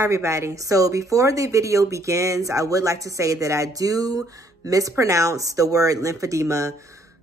Hi everybody. So before the video begins, I would like to say that I do mispronounce the word lymphedema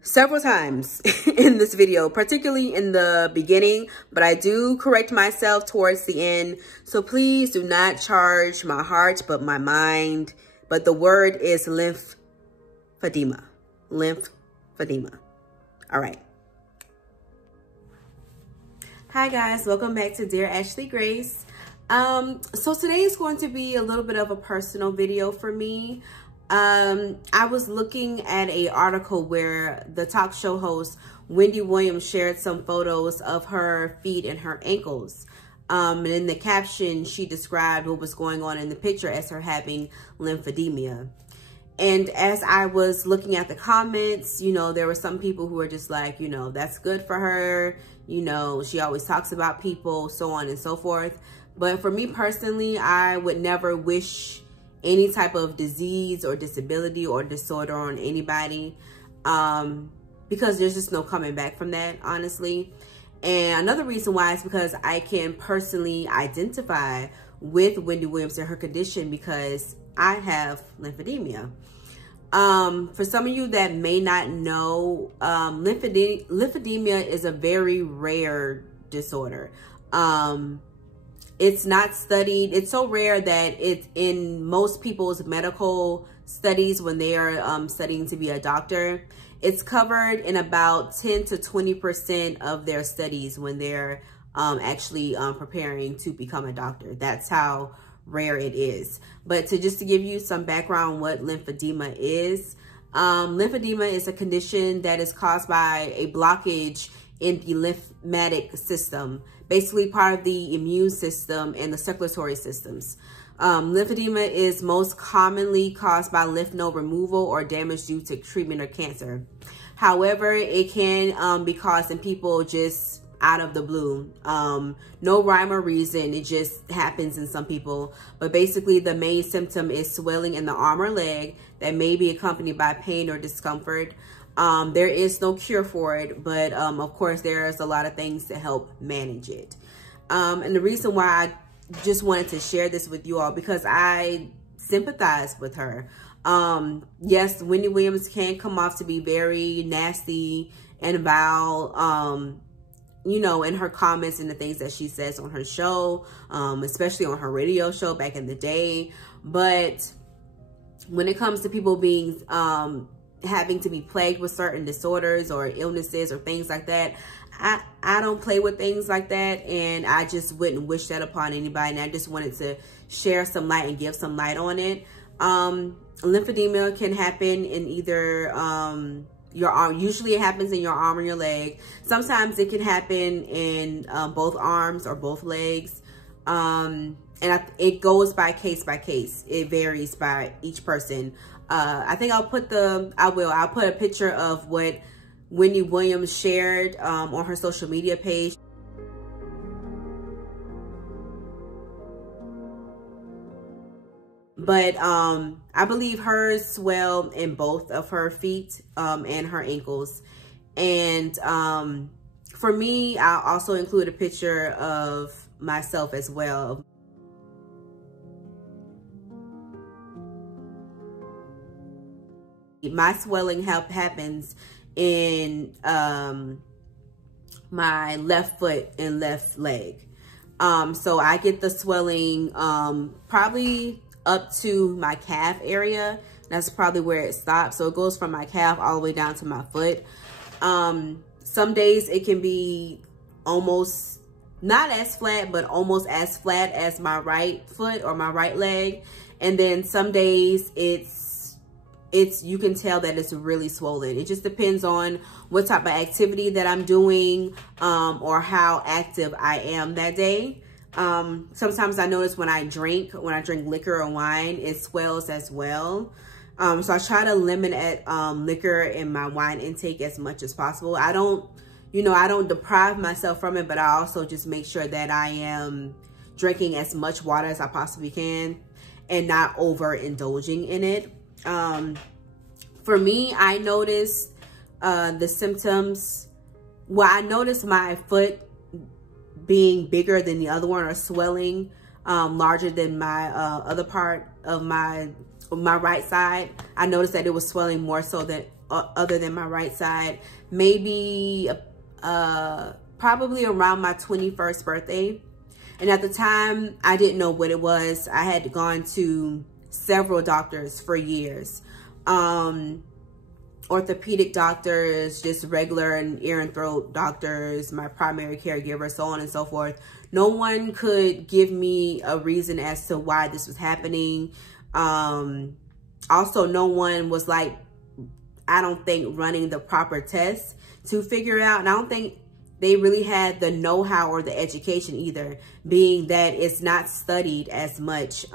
several times in this video, particularly in the beginning, but I do correct myself towards the end. So please do not charge my heart, but my mind. But the word is lymphedema. Lymphedema. All right. Hi guys, welcome back to Dear Ashley Grace. So today is going to be a little bit of a personal video for me. I was looking at an article where the talk show host Wendy Williams shared some photos of her feet and her ankles. And in the caption, she described what was going on in the picture as her having lymphedema. And as I was looking at the comments, you know, there were some people who were just like, you know, that's good for her. You know, she always talks about people, so on and so forth. But for me personally, I would never wish any type of disease or disability or disorder on anybody, because there's just no coming back from that, honestly. And another reason why is because I can personally identify with Wendy Williams and her condition because I have lymphedema. For some of you that may not know, lymphedema is a very rare disorder. It's not studied. It's so rare that it's in most people's medical studies when they are studying to be a doctor. It's covered in about 10 to 20% of their studies when they're actually preparing to become a doctor. That's how rare it is. But to give you some background on what lymphedema is a condition that is caused by a blockage in the lymphatic system, basically part of the immune system and the circulatory systems. Lymphedema is most commonly caused by lymph node removal or damage due to treatment or cancer. However, it can be caused in people just out of the blue. No rhyme or reason, it just happens in some people. But basically the main symptom is swelling in the arm or leg that may be accompanied by pain or discomfort. There is no cure for it, but of course there's a lot of things to help manage it. And the reason why I just wanted to share this with you all, because I sympathize with her. Yes, Wendy Williams can come off to be very nasty and vile, you know, in her comments and the things that she says on her show, especially on her radio show back in the day. But when it comes to people being, having to be plagued with certain disorders or illnesses or things like that, I don't play with things like that, and I just wouldn't wish that upon anybody. And I just wanted to share some light and give some light on it. Lymphedema can happen in either your arm. Usually it happens in your arm or your leg. Sometimes it can happen in both arms or both legs. And it goes by case by case. It varies by each person. I think I'll put a picture of what Wendy Williams shared on her social media page. But I believe hers swell in both of her feet and her ankles. And for me, I'll also include a picture of myself as well. My swelling happens in my left foot and left leg. So I get the swelling probably up to my calf area. That's probably where it stops. So it goes from my calf all the way down to my foot. Some days it can be almost not as flat, but almost as flat as my right foot or my right leg. And then some days you can tell that it's really swollen. It just depends on what type of activity that I'm doing or how active I am that day. Sometimes I notice when I drink liquor or wine, it swells as well. So I try to limit liquor and my wine intake as much as possible. I don't deprive myself from it, but I also just make sure that I am drinking as much water as I possibly can and not overindulging in it. For me, I noticed the symptoms. Well, I noticed my foot being bigger than the other one or swelling larger than my other part of my right side. I noticed that it was swelling more so than other than my right side. Maybe probably around my 21st birthday. And at the time, I didn't know what it was. I had gone to several doctors for years. Orthopedic doctors, just regular and ear and throat doctors, my primary caregiver, so on and so forth. No one could give me a reason as to why this was happening. Also, no one was like, I don't think, running the proper tests to figure out. And I don't think they really had the know-how or the education either, being that it's not studied as much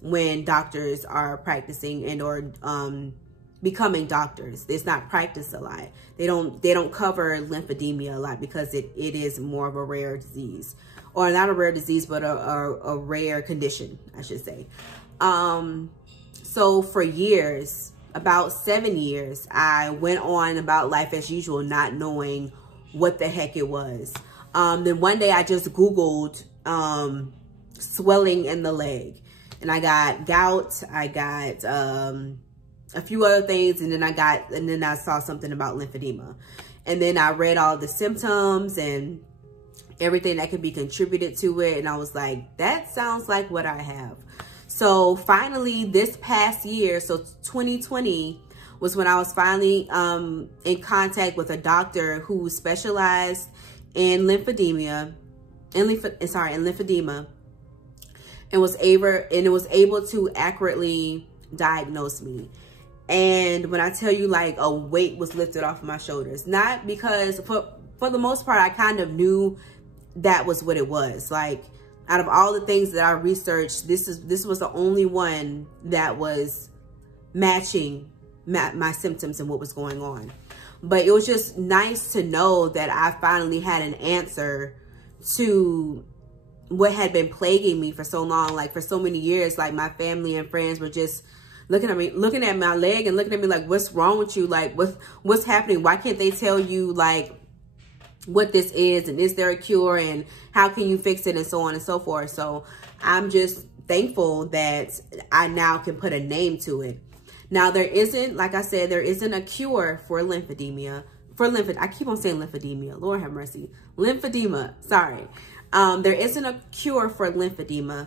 when doctors are practicing and or becoming doctors. It's not practiced a lot. They don't cover lymphedema a lot because it is more of a rare disease, or not a rare disease, but a rare condition, I should say. So for years, about 7 years, I went on about life as usual, not knowing what the heck it was. Then one day I just Googled swelling in the leg, and I got gout, I got a few other things, and then I saw something about lymphedema. And then I read all the symptoms and everything that could be contributed to it, and I was like, that sounds like what I have. So finally this past year, so 2020, was when I was finally in contact with a doctor who specialized in lymphedema, and was able to accurately diagnose me. And when I tell you, like, a weight was lifted off of my shoulders, not because for the most part, I kind of knew that was what it was. Like, out of all the things that I researched, this was the only one that was matching my symptoms and what was going on. But it was just nice to know that I finally had an answer to what had been plaguing me for so long. Like, for so many years, like, my family and friends were just looking at my leg and looking at me like, what's wrong with you? Like, what's happening? Why can't they tell you, like, what this is, and is there a cure, and how can you fix it, and so on and so forth. So I'm just thankful that I now can put a name to it. Now, there isn't, like I said, there isn't a cure for lymphedema. I keep on saying lymphedema. Lord have mercy. Lymphedema. Sorry. There isn't a cure for lymphedema.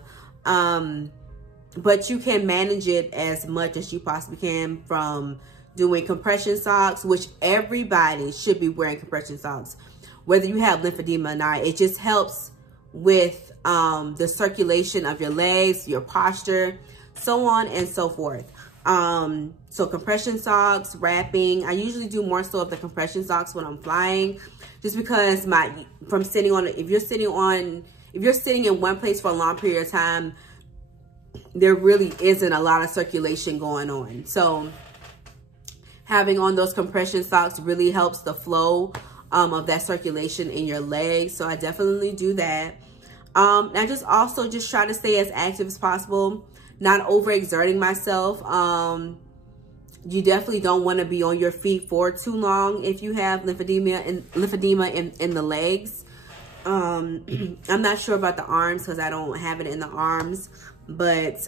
But you can manage it as much as you possibly can from doing compression socks, which everybody should be wearing compression socks, whether you have lymphedema or not. It just helps with the circulation of your legs, your posture, so on and so forth. So compression socks, wrapping. I usually do more so of the compression socks when I'm flying, just because if you're sitting in one place for a long period of time, there really isn't a lot of circulation going on. So having on those compression socks really helps the flow of that circulation in your legs. So I definitely do that. I just try to stay as active as possible, not overexerting myself. You definitely don't want to be on your feet for too long if you have lymphedema in the legs. I'm not sure about the arms because I don't have it in the arms, but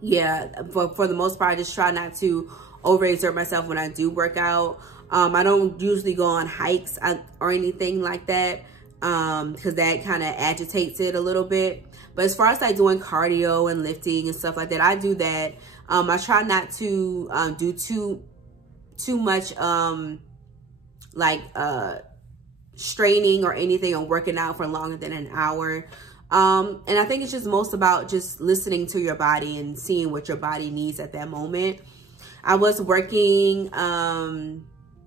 yeah, for the most part, I just try not to overexert myself when I do work out. I don't usually go on hikes or anything like that, because that kind of agitates it a little bit. But as far as like doing cardio and lifting and stuff like that, I do that. I try not to do too much straining or anything or working out for longer than an hour. And I think it's just most about just listening to your body and seeing what your body needs at that moment. I was working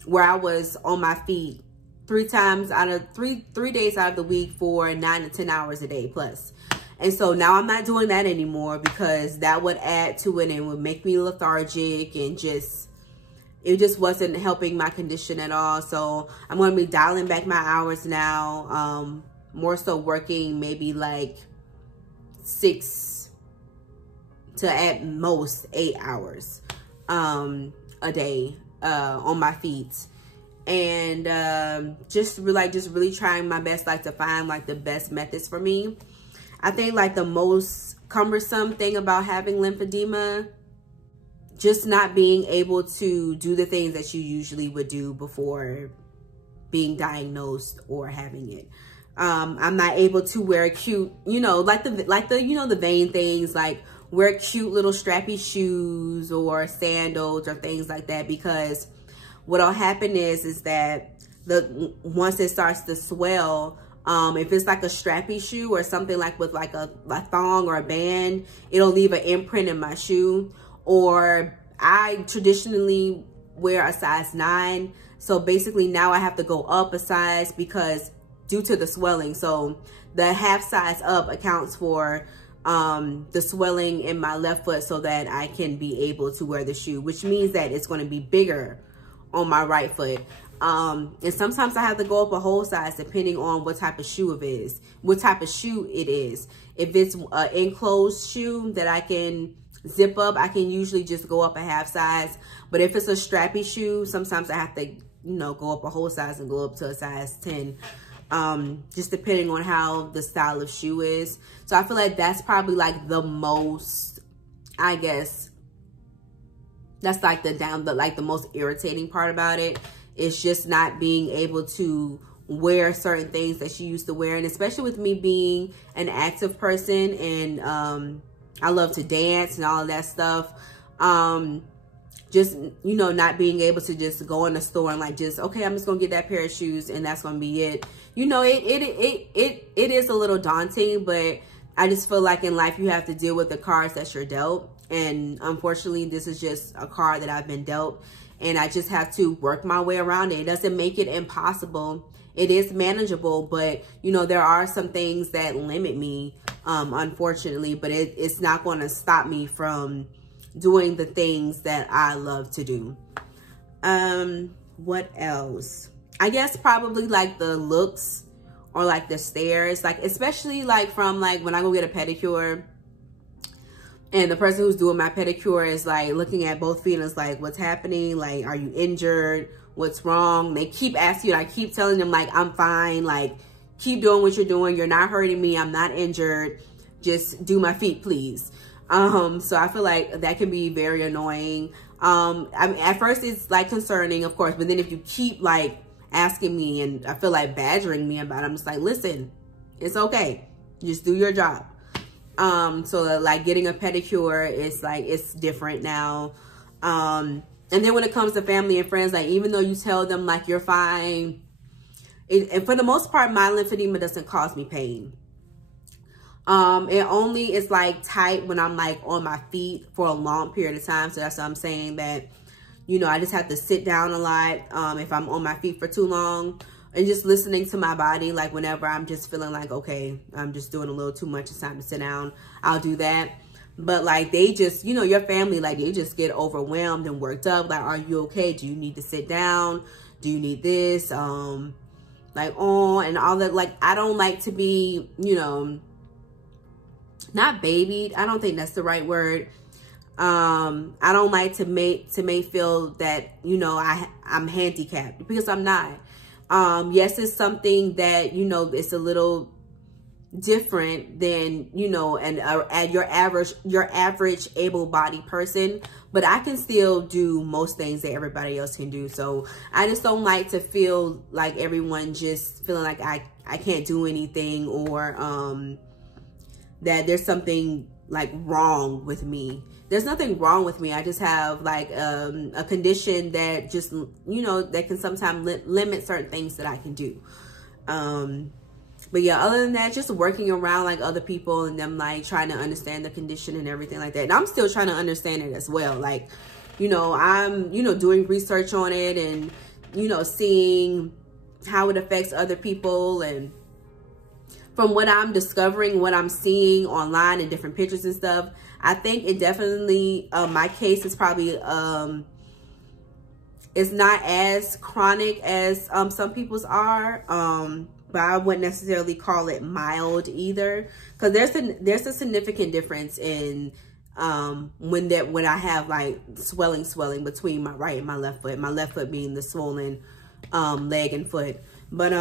where I was on my feet 3 days out of the week for 9 to 10 hours a day plus. And so now I'm not doing that anymore because that would add to it and would make me lethargic, and it just wasn't helping my condition at all. So I'm going to be dialing back my hours now, more so working maybe like 6 to at most 8 hours a day on my feet. And just really trying my best like to find like the best methods for me. I think like the most cumbersome thing about having lymphedema, just not being able to do the things that you usually would do before being diagnosed or having it. I'm not able to wear cute, like the vain things, like wear cute little strappy shoes or sandals or things like that, because what'll happen is that once it starts to swell, if it's like a strappy shoe or something like with like a thong or a band, it'll leave an imprint in my shoe. Or I traditionally wear a size 9. So basically now I have to go up a size because due to the swelling. So the half size up accounts for the swelling in my left foot so that I can be able to wear the shoe, which means that it's going to be bigger on my right foot. And sometimes I have to go up a whole size depending on what type of shoe it is, If it's an enclosed shoe that I can zip up, I can usually just go up a half size. But if it's a strappy shoe, sometimes I have to, go up a whole size and go up to a size 10. Just depending on how the style of shoe is. So I feel like that's probably like the most, I guess, that's like the most irritating part about it. It's just not being able to wear certain things that you used to wear. And especially with me being an active person and I love to dance and all of that stuff. Just, not being able to just go in the store and like just, okay, I'm just going to get that pair of shoes and that's going to be it. It is a little daunting, but I just feel like in life you have to deal with the cards that you're dealt. And unfortunately, this is just a card that I've been dealt. And I just have to work my way around it. It doesn't make it impossible. It is manageable, but, there are some things that limit me, unfortunately. But it's not going to stop me from doing the things that I love to do. What else? I guess probably like the looks or like the stares, like especially like from like when I go get a pedicure and the person who's doing my pedicure is like looking at both feet and is like, what's happening? Like, are you injured? What's wrong? They keep asking you, I keep telling them like, I'm fine. Like, keep doing what you're doing. You're not hurting me. I'm not injured. Just do my feet, please. So I feel like that can be very annoying. I mean, at first it's like concerning, of course, but then if you keep like asking me and I feel like badgering me about it, I'm just like, listen, it's okay. Just do your job. So like getting a pedicure is like, it's different now. And then when it comes to family and friends, like even though you tell them like you're fine, and for the most part, my lymphedema doesn't cause me pain. It only is like tight when I'm like on my feet for a long period of time. So that's what I'm saying, that, I just have to sit down a lot, if I'm on my feet for too long, and just listening to my body. Like whenever I'm just feeling like, okay, I'm just doing a little too much, it's time to sit down, I'll do that. But like they just, your family, like they just get overwhelmed and worked up. Like, are you okay? Do you need to sit down? Do you need this? Like, oh, and all that. Like, I don't like to be, not babied. I don't think that's the right word. I don't like to make feel that, I'm handicapped, because I'm not. Yes, it's something that, it's a little different than, and your average able-bodied person, but I can still do most things that everybody else can do. So I just don't like to feel like everyone just feeling like I can't do anything, or, that there's something like wrong with me. There's nothing wrong with me. I just have like a condition that just, that can sometimes limit certain things that I can do. But yeah, other than that, just working around like other people and them like trying to understand the condition and everything like that. And I'm still trying to understand it as well. Like, I'm, doing research on it and, seeing how it affects other people. And from what I'm discovering, what I'm seeing online and different pictures and stuff, I think it definitely, my case is probably, it's not as chronic as some people's are, but I wouldn't necessarily call it mild either, because there's a significant difference in when I have like swelling between my right and my left foot being the swollen leg and foot. But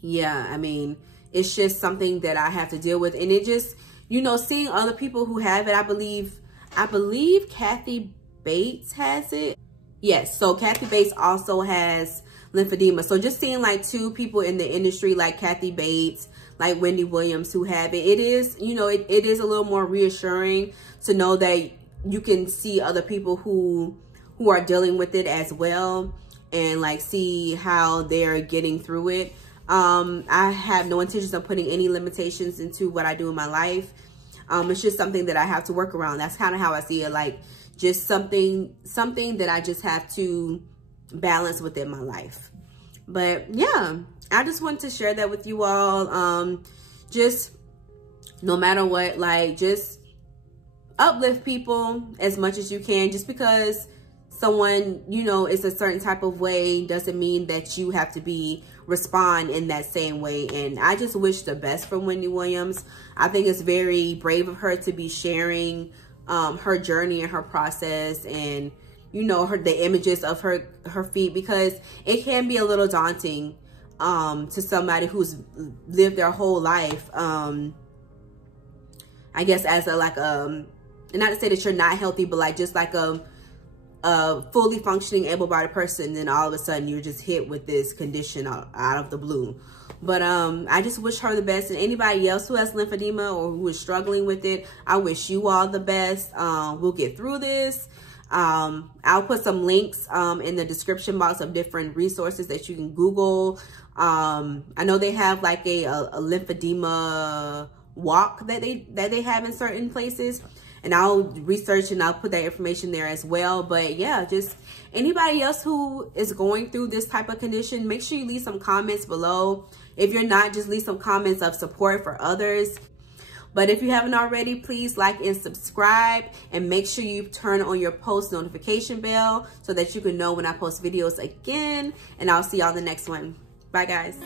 yeah, I mean, it's just something that I have to deal with. And it just, you know, seeing other people who have it, I believe Kathy Bates has it. Yes, so Kathy Bates also has lymphedema. So just seeing like two people in the industry like Kathy Bates, like Wendy Williams, who have it, it is, you know, it is a little more reassuring to know that you can see other people who are dealing with it as well, and like see how they're getting through it. I have no intentions of putting any limitations into what I do in my life. It's just something that I have to work around. That's kind of how I see it, like just something that I just have to balance within my life. But yeah, I just wanted to share that with you all. Just no matter what, like just uplift people as much as you can. Just because someone, you know, is a certain type of way doesn't mean that you have to respond in that same way. And I just wish the best for Wendy Williams. I think it's very brave of her to be sharing her journey and her process, and you know, the images of her feet, because it can be a little daunting to somebody who's lived their whole life, I guess, as a like not to say that you're not healthy, but like just like a fully functioning able-bodied person, and then all of a sudden you're just hit with this condition out of the blue. But I just wish her the best, and anybody else who has lymphedema or who is struggling with it, I wish you all the best. We'll get through this. I'll put some links in the description box of different resources that you can Google. I know they have like a lymphedema walk that they have in certain places, and I'll research and I'll put that information there as well. But yeah, just anybody else who is going through this type of condition, make sure you leave some comments below. If you're not, just leave some comments of support for others. But if you haven't already, please like and subscribe, and make sure you turn on your post notification bell so that you can know when I post videos again. And I'll see y'all in the next one. Bye, guys.